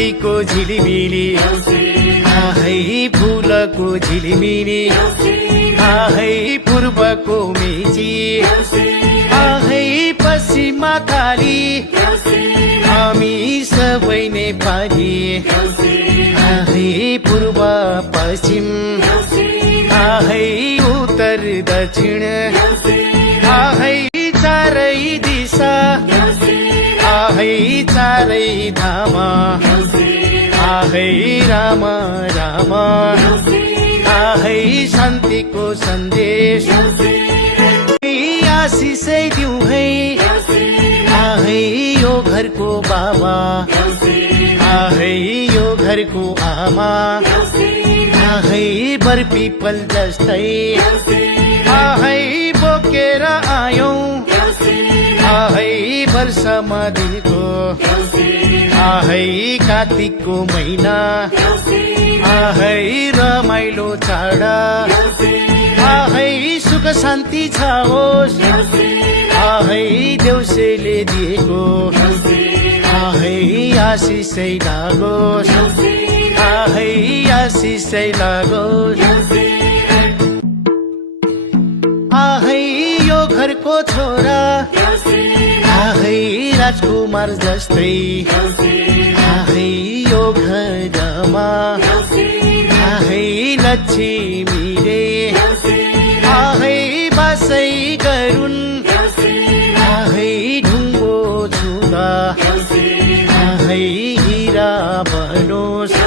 नदीको झिलिमिली आहै फुलको झिलिमिली आहै पूर्वको मेची आहै पश्चिममा काली हामी सबै नेपाली आहै पूर्व पश्चिम आहै उत्तर दक्षिण आहै चारै दिशा आहै चारै धाम आहै राम राम आहै शान्तिको सन्देश आशिषै दिउँ है आहै यो घरको बाबा आहै यो घरको आमा आहै बर पिपल जस्तै आहै बोकेर आयौं आहै वर्षमा दिनको आहै कार्तिकको महिना आहै रमाइलो चाड आहै सुख शान्ति छाओस् आहै देउसेले दिएको आहै आशिषै लागोस् आहै आशिषै लागोस् आहै यो घरको छोरा आहै राजकुमार जस्तै आहै यो घरमा आहै लक्ष्मीले आहै बासै गरून् आहै ढुङ्गो छुँदा आहै हिरा बनोस्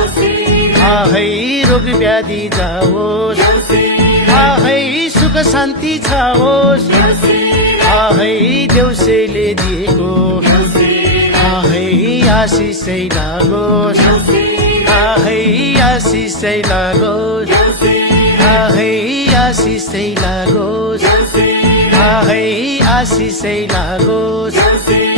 आहै रोग व्याधि जाओस् आहै सुख शान्ति छाओस् आहै देउसेले दिएको आहै आशिषै लागोस् आहै आशिषै लागोस् आहै आशिषै लागोस् आहै आशिषै लागोस्